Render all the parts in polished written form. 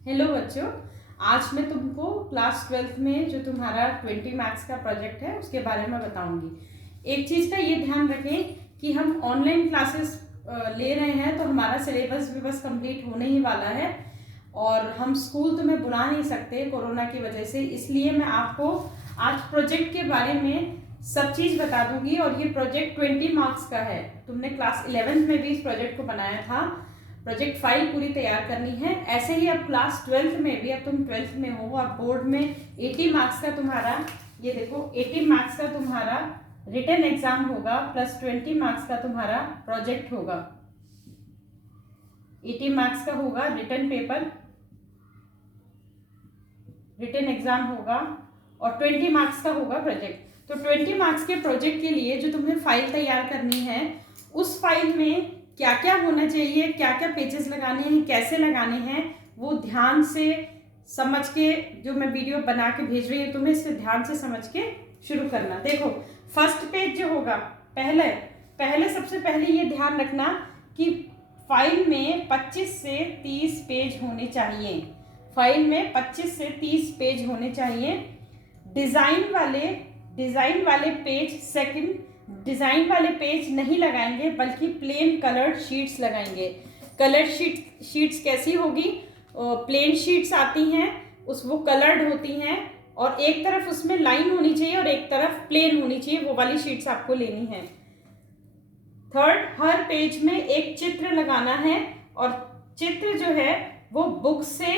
Hello बच्चों, आज मैं तुमको क्लास 12th में जो तुम्हारा 20 मार्क्स का प्रोजेक्ट है उसके बारे में बताऊंगी। एक चीज़ का ये ध्यान रखें कि हम ऑनलाइन क्लासेस ले रहे हैं तो हमारा सिलेबस भी बस कंप्लीट होने ही वाला है और हम स्कूल तुम्हें बुला नहीं सकते कोरोना की वजह से, इसलिए मैं आपको आज प्रोजेक्ट के बारे में सब चीज़ बता दूंगी। और ये प्रोजेक्ट 20 मार्क्स का है। तुमने क्लास 11th में भी इस प्रोजेक्ट को बनाया था। प्रोजेक्ट फाइल पूरी तैयार करनी है। ऐसे ही अब क्लास 12th में भी, अब तुम 12th में हो और बोर्ड में 80 मार्क्स का तुम्हारा, ये देखो 80 मार्क्स का तुम्हारा रिटन एग्जाम होगा प्लस 20 मार्क्स का तुम्हारा प्रोजेक्ट होगा। 80 मार्क्स का होगा रिटन पेपर, रिटन एग्जाम होगा और 20 मार्क्स का होगा प्रोजेक्ट। तो 20 मार्क्स के प्रोजेक्ट के लिए जो तुम्हें फाइल तैयार करनी है, उस फाइल में क्या क्या होना चाहिए, क्या क्या पेजेस लगाने हैं, कैसे लगाने हैं, वो ध्यान से समझ के, जो मैं वीडियो बना के भेज रही हूँ तुम्हें, इससे ध्यान से समझ के शुरू करना। देखो फर्स्ट पेज जो होगा, पहले सबसे पहले ये ध्यान रखना कि फाइल में 25 से 30 पेज होने चाहिए। फाइल में 25 से 30 पेज होने चाहिए। डिज़ाइन वाले पेज, सेकंड डिज़ाइन वाले पेज नहीं लगाएंगे बल्कि प्लेन कलर्ड शीट्स लगाएंगे। कलर्ड शीट्स कैसी होगी? प्लेन शीट्स आती हैं, वो कलर्ड होती हैं और एक तरफ उसमें लाइन होनी चाहिए और एक तरफ प्लेन होनी चाहिए, वो वाली शीट्स आपको लेनी है। थर्ड, हर पेज में एक चित्र लगाना है और चित्र जो है वो बुक से,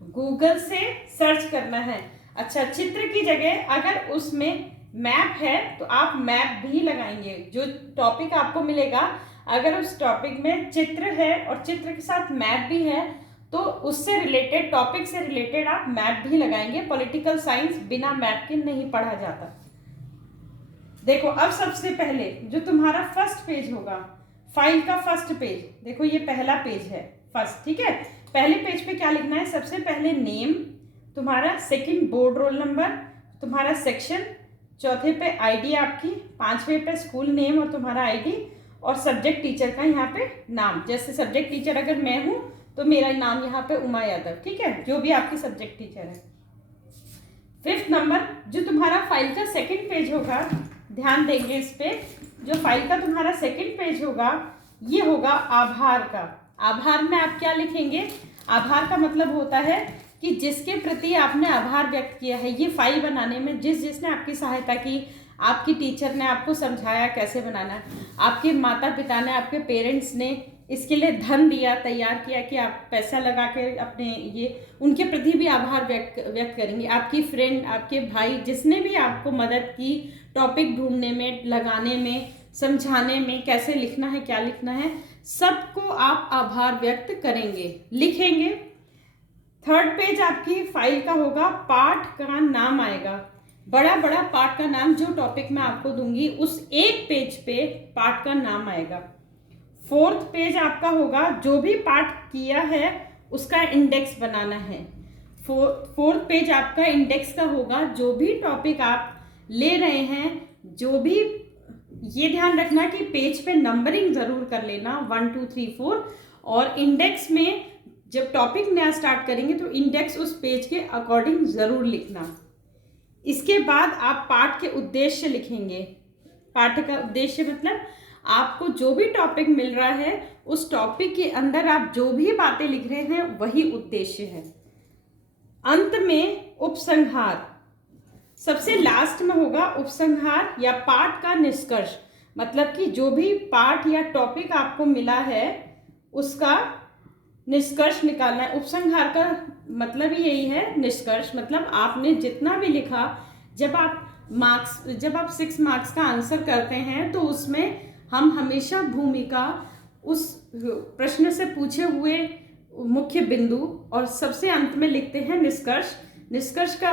गूगल से सर्च करना है। अच्छा, चित्र की जगह अगर उसमें मैप है तो आप मैप भी लगाएंगे। जो टॉपिक आपको मिलेगा, अगर उस टॉपिक में चित्र है और चित्र के साथ मैप भी है तो उससे रिलेटेड, टॉपिक से रिलेटेड आप मैप भी लगाएंगे। पॉलिटिकल साइंस बिना मैप के नहीं पढ़ा जाता। देखो अब सबसे पहले जो तुम्हारा फर्स्ट पेज होगा, फाइल का फर्स्ट पेज, देखो ये पहला पेज है फर्स्ट, ठीक है। पहले पेज पे क्या लिखना है? सबसे पहले नेम तुम्हारा, सेकंड बोर्ड रोल नंबर, तुम्हारा सेक्शन, चौथे पे आईडी आपकी, पांचवें पे स्कूल नेम और तुम्हारा आईडी, और सब्जेक्ट टीचर का यहाँ पे नाम। जैसे सब्जेक्ट टीचर अगर मैं हूँ तो मेरा नाम यहाँ पे उमा यादव, ठीक है, जो भी आपकी सब्जेक्ट टीचर है। फिफ्थ नंबर, जो तुम्हारा फाइल का सेकंड पेज होगा, ध्यान देंगे इस पे, जो फाइल का तुम्हारा सेकंड पेज होगा ये होगा आभार का। आभार में आप क्या लिखेंगे? आभार का मतलब होता है कि जिसके प्रति आपने आभार व्यक्त किया है। ये फाइल बनाने में जिसने आपकी सहायता की, आपकी टीचर ने आपको समझाया कैसे बनाना है, आपके माता पिता ने, आपके पेरेंट्स ने इसके लिए धन दिया, तैयार किया कि आप पैसा लगा के अपने ये, उनके प्रति भी आभार व्यक्त करेंगे। आपकी फ्रेंड, आपके भाई, जिसने भी आपको मदद की टॉपिक ढूंढने में, लगाने में, समझाने में, कैसे लिखना है, क्या लिखना है, सबको आप आभार व्यक्त करेंगे, लिखेंगे। थर्ड पेज आपकी फाइल का होगा, पाठ का नाम आएगा, बड़ा पाठ का नाम, जो टॉपिक मैं आपको दूंगी उस एक पेज पे पाठ का नाम आएगा। फोर्थ पेज आपका होगा, जो भी पाठ किया है उसका इंडेक्स बनाना है। फोर्थ पेज आपका इंडेक्स का होगा, जो भी टॉपिक आप ले रहे हैं, जो भी, ये ध्यान रखना कि पेज पे नंबरिंग जरूर कर लेना, 1 2 3 4, और इंडेक्स में जब टॉपिक नया स्टार्ट करेंगे तो इंडेक्स उस पेज के अकॉर्डिंग जरूर लिखना। इसके बाद आप पाठ के उद्देश्य लिखेंगे। पाठ का उद्देश्य मतलब आपको जो भी टॉपिक मिल रहा है उस टॉपिक के अंदर आप जो भी बातें लिख रहे हैं वही उद्देश्य है। अंत में उपसंहार, सबसे लास्ट में होगा उपसंहार या पाठ का निष्कर्ष, मतलब कि जो भी पाठ या टॉपिक आपको मिला है उसका निष्कर्ष निकालना है। उपसंहार का मतलब ही यही है, निष्कर्ष मतलब आपने जितना भी लिखा, जब आप 6 मार्क्स का आंसर करते हैं तो उसमें हम हमेशा भूमिका, उस प्रश्न से पूछे हुए मुख्य बिंदु, और सबसे अंत में लिखते हैं निष्कर्ष। निष्कर्ष का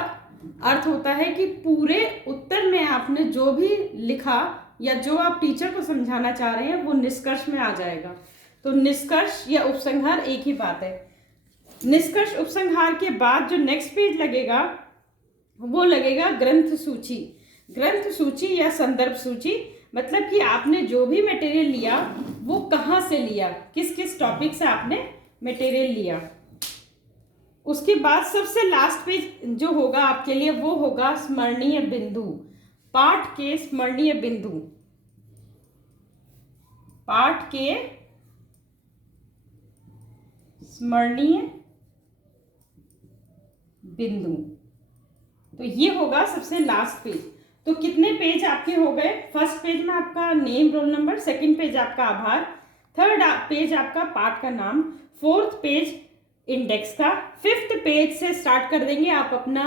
अर्थ होता है कि पूरे उत्तर में आपने जो भी लिखा या जो आप टीचर को समझाना चाह रहे हैं वो निष्कर्ष में आ जाएगा। तो निष्कर्ष या उपसंहार एक ही बात है। निष्कर्ष उपसंहार के बाद जो नेक्स्ट पेज लगेगा वो लगेगा ग्रंथ सूची। ग्रंथ सूची या संदर्भ सूची मतलब कि आपने जो भी मटेरियल लिया वो कहाँ से लिया, किस किस टॉपिक से आपने मटेरियल लिया। उसके बाद सबसे लास्ट पेज जो होगा आपके लिए वो होगा स्मरणीय बिंदु, पाठ के स्मरणीय बिंदु, पाठ के स्मरणीय बिंदु। तो ये होगा सबसे लास्ट पेज। तो कितने पेज आपके हो गए? फर्स्ट पेज में आपका name roll number, second page आपका आभार, थर्ड पेज आपका पाठ का नाम, फोर्थ पेज इंडेक्स का, फिफ्थ पेज से स्टार्ट कर देंगे आप अपना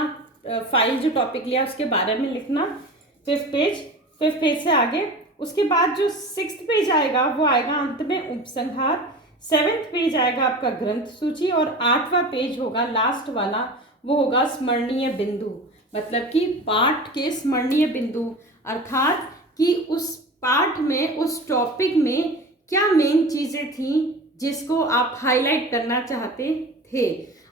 फाइल जो टॉपिक लिया उसके बारे में लिखना, फिफ्थ पेज से आगे। उसके बाद जो सिक्स्थ पेज आएगा वो आएगा अंत में उपसंहार, सेवेंथ पेज आएगा आपका ग्रंथ सूची, और आठवां पेज होगा लास्ट वाला, वो होगा स्मरणीय बिंदु, मतलब कि पाठ के स्मरणीय बिंदु, अर्थात कि उस पाठ में उस टॉपिक में क्या मेन चीजें थी जिसको आप हाईलाइट करना चाहते थे,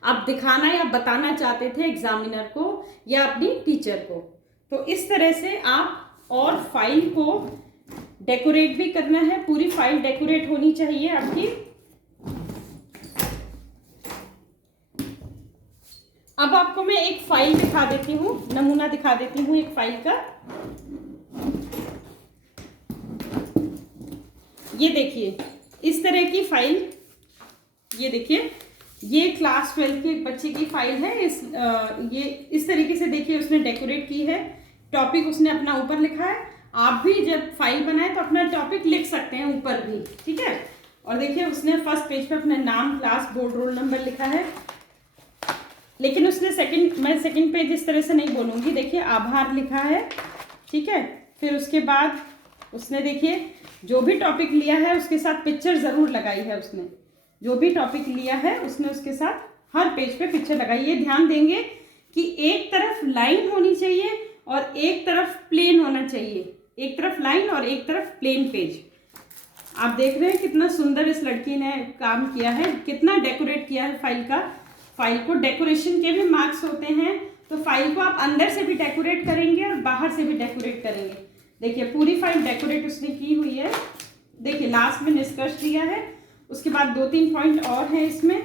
आप दिखाना या बताना चाहते थे एग्जामिनर को या अपनी टीचर को। तो इस तरह से आप, और फाइल को डेकोरेट भी करना है, पूरी फाइल डेकोरेट होनी चाहिए आपकी। अब आपको मैं एक फाइल दिखा देती हूँ, नमूना दिखा देती हूँ एक फाइल का। ये देखिए इस तरह की फाइल, ये देखिए ये क्लास 12 के बच्चे की फाइल है। ये इस तरीके से देखिए उसने डेकोरेट की है, टॉपिक उसने अपना ऊपर लिखा है। आप भी जब फाइल बनाए तो अपना टॉपिक लिख सकते हैं ऊपर भी, ठीक है। और देखिए उसने फर्स्ट पेज पे अपना नाम, क्लास, बोर्ड, रोल नंबर लिखा है, लेकिन उसने मैं सेकंड पेज इस तरह से नहीं बोलूँगी। देखिए आभार लिखा है, ठीक है। फिर उसके बाद उसने देखिए जो भी टॉपिक लिया है उसके साथ पिक्चर ज़रूर लगाई है उसने, जो भी टॉपिक लिया है उसने उसके साथ हर पेज पे पिक्चर लगाई है। ध्यान देंगे कि एक तरफ लाइन होनी चाहिए और एक तरफ प्लेन होना चाहिए, एक तरफ लाइन और एक तरफ प्लेन पेज। आप देख रहे हैं कितना सुंदर इस लड़की ने काम किया है, कितना डेकोरेट किया है फाइल का। फाइल को डेकोरेशन के भी मार्क्स होते हैं, तो फाइल को आप अंदर से भी डेकोरेट करेंगे और बाहर से भी डेकोरेट करेंगे। देखिए पूरी फाइल डेकोरेट उसने की हुई है। देखिए लास्ट में निष्कर्ष दिया है, उसके बाद 2-3 पॉइंट और हैं इसमें।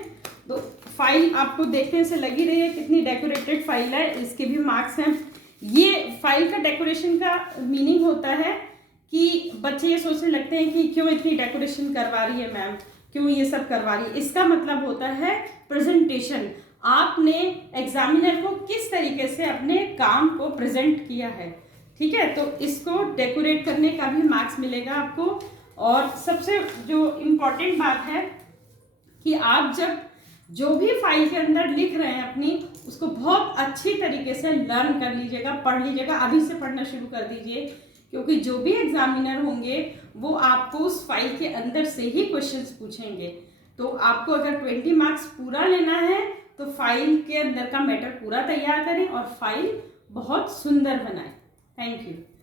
तो फाइल आपको देखने से लगी रही है कितनी डेकोरेटेड फाइल है, इसके भी मार्क्स हैं। ये फाइल का डेकोरेशन का मीनिंग होता है कि बच्चे ये सोचने लगते हैं कि क्यों इतनी डेकोरेशन करवा रही है मैम, क्यों ये सब करवा रही है। इसका मतलब होता है प्रेजेंटेशन, आपने एग्जामिनर को किस तरीके से अपने काम को प्रेजेंट किया है, ठीक है। तो इसको डेकोरेट करने का भी मार्क्स मिलेगा आपको। और सबसे जो इम्पोर्टेंट बात है कि आप जब जो भी फाइल के अंदर लिख रहे हैं अपनी, उसको बहुत अच्छी तरीके से लर्न कर लीजिएगा, पढ़ लीजिएगा, अभी से पढ़ना शुरू कर दीजिए, क्योंकि जो भी एग्जामिनर होंगे वो आपको उस फाइल के अंदर से ही क्वेश्चंस पूछेंगे। तो आपको अगर 20 मार्क्स पूरा लेना है तो फाइल के अंदर का मैटर पूरा तैयार करें और फाइल बहुत सुंदर बनाएं। Thank you.